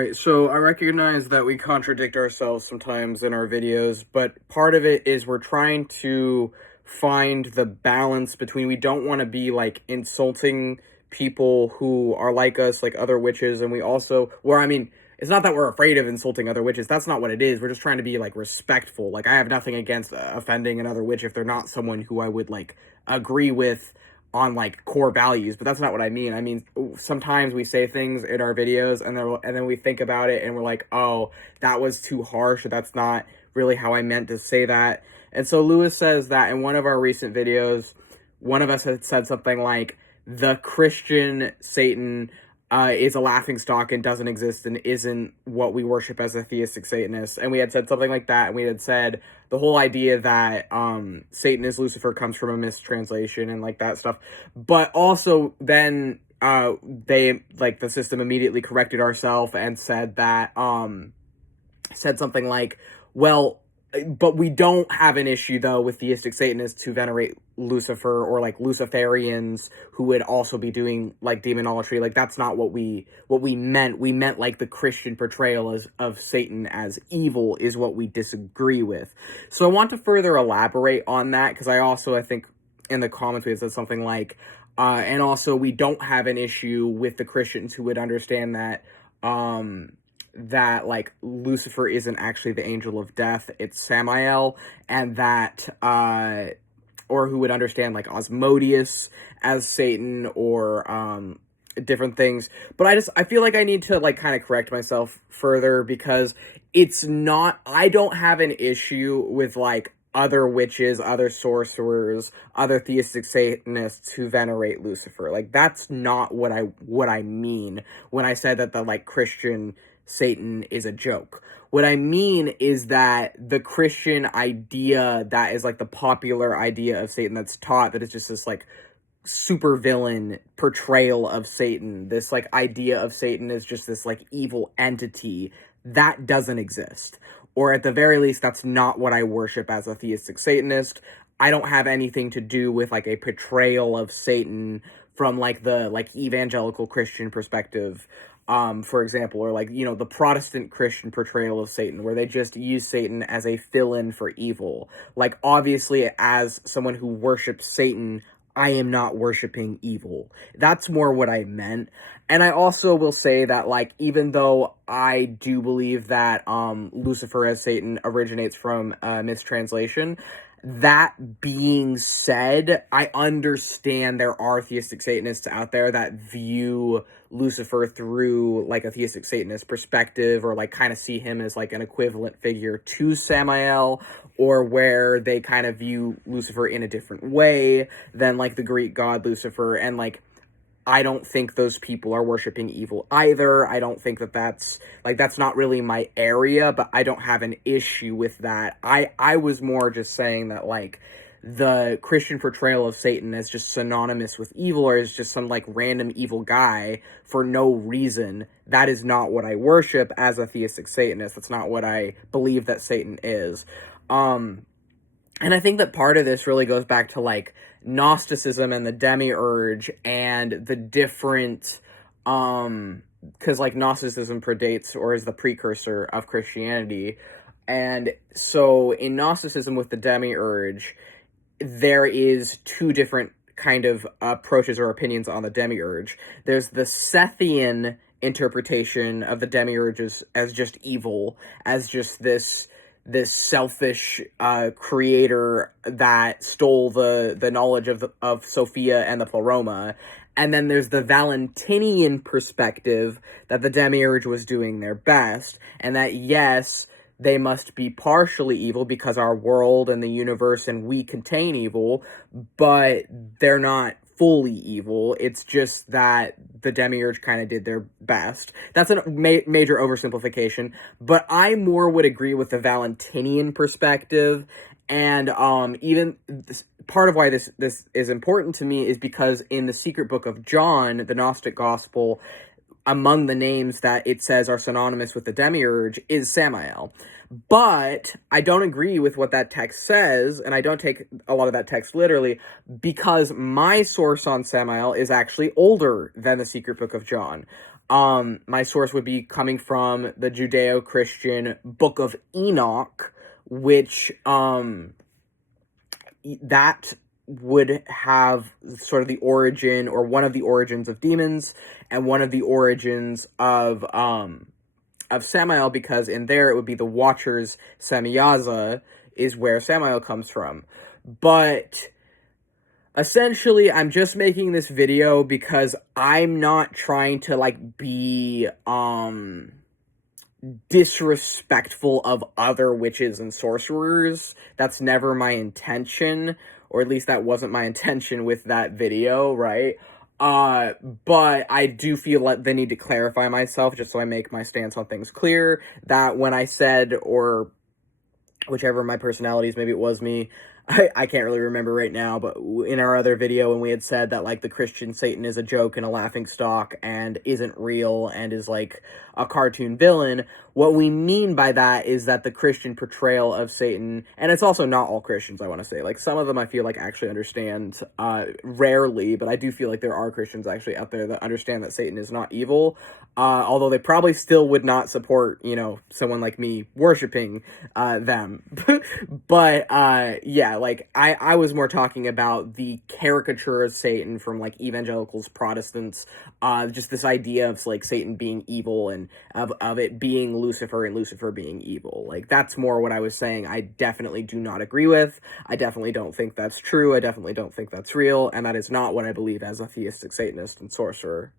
Right, so I recognize that we contradict ourselves sometimes in our videos, but part of it is we're trying to find the balance between we don't want to be like insulting people who are like us, like other witches, and we also, it's not that we're afraid of insulting other witches, that's not what it is. We're just trying to be like respectful. Like, I have nothing against offending another witch if they're not someone who I would like agree with on like core values, but that's not what I mean. I mean, sometimes we say things in our videos and then we think about it and we're like, oh, that was too harsh, or that's not really how I meant to say that. And so Lewis says that in one of our recent videos, one of us had said something like, the Christian Satan is a laughingstock and doesn't exist and isn't what we worship as a theistic Satanist. And we had said something like that, and we had said the whole idea that Satan is Lucifer comes from a mistranslation and like that stuff. But also then the system immediately corrected ourselves and said that said something like, well, but we don't have an issue, though, with theistic Satanists who venerate Lucifer, or, like, Luciferians who would also be doing, like, demonolatry. Like, that's not what we meant. We meant, like, the Christian portrayal of Satan as evil is what we disagree with. So I want to further elaborate on that, because I think, in the comments we had said something like, and also we don't have an issue with the Christians who would understand that, that, like, Lucifer isn't actually the angel of death, it's Samael, and that, or who would understand, like, Asmodeus as Satan, or, different things. But I feel like I need to, like, kind of correct myself further, because it's not, I don't have an issue with, like, other witches, other sorcerers, other theistic Satanists who venerate Lucifer. Like, that's not what I mean when I said that the, like, Christian Satan is a joke. What I mean is that the Christian idea that is like the popular idea of Satan that's taught, that it's just this like super villain portrayal of Satan, this like idea of Satan is just this like evil entity, that doesn't exist. Or at the very least, that's not what I worship as a theistic Satanist. I don't have anything to do with like a portrayal of Satan from like the like evangelical Christian perspective. For example, or like, you know, the Protestant Christian portrayal of Satan, where they just use Satan as a fill-in for evil. Like, obviously, as someone who worships Satan, I am not worshiping evil. That's more what I meant. And I also will say that, like, even though I do believe that Lucifer as Satan originates from mistranslation, that being said, I understand there are theistic Satanists out there that view Lucifer through, like, a theistic Satanist perspective, or, like, kind of see him as, like, an equivalent figure to Samael, or where they kind of view Lucifer in a different way than, like, the Greek god Lucifer, and, like, I don't think those people are worshiping evil either. I don't think that that's not really my area, but I don't have an issue with that. I was more just saying that, like, the Christian portrayal of Satan as just synonymous with evil, or as just some, like, random evil guy for no reason, that is not what I worship as a theistic Satanist. That's not what I believe that Satan is. And I think that part of this really goes back to, like, Gnosticism and the demiurge and the different, because, like, Gnosticism predates or is the precursor of Christianity. And so in Gnosticism with the demiurge, there is two different kind of approaches or opinions on the demiurge. There's the Sethian interpretation of the demiurge as just evil, as just this selfish creator that stole the knowledge of Sophia and the Pleroma. And then there's the Valentinian perspective that the demiurge was doing their best, and that, yes, they must be partially evil because our world and the universe and we contain evil, but they're not fully evil. It's just that the demiurge kind of did their best. That's a major oversimplification, but I more would agree with the Valentinian perspective. And even part of why this is important to me is because in the secret book of John, the Gnostic Gospel, among the names that it says are synonymous with the demiurge is Samael. But I don't agree with what that text says, and I don't take a lot of that text literally, because my source on Samael is actually older than the secret book of John. My source would be coming from the Judeo-Christian Book of Enoch, which, that would have sort of the origin, or one of the origins of demons, and one of the origins of Samael, because in there it would be the Watchers. Samiyaza is where Samael comes from. But essentially, I'm just making this video because I'm not trying to, like, be, disrespectful of other witches and sorcerers. That's never my intention, or at least that wasn't my intention with that video, right? But I do feel like the need to clarify myself, just so I make my stance on things clear, that when I said, or whichever of my personalities, maybe it was me, I can't really remember right now, but in our other video, when we had said that, like, the Christian Satan is a joke and a laughing stock and isn't real and is, like, a cartoon villain, what we mean by that is that the Christian portrayal of Satan, and it's also not all Christians, I want to say, like, some of them I feel like actually understand, rarely, but I do feel like there are Christians actually out there that understand that Satan is not evil, although they probably still would not support, you know, someone like me worshiping, them. But, yeah, like, I was more talking about the caricature of Satan from, like, evangelicals, Protestants, just this idea of, like, Satan being evil, and of it being Lucifer and Lucifer being evil. Like, that's more what I was saying. I definitely do not agree with. I definitely don't think that's true. I definitely don't think that's real, and that is not what I believe as a theistic Satanist and sorcerer.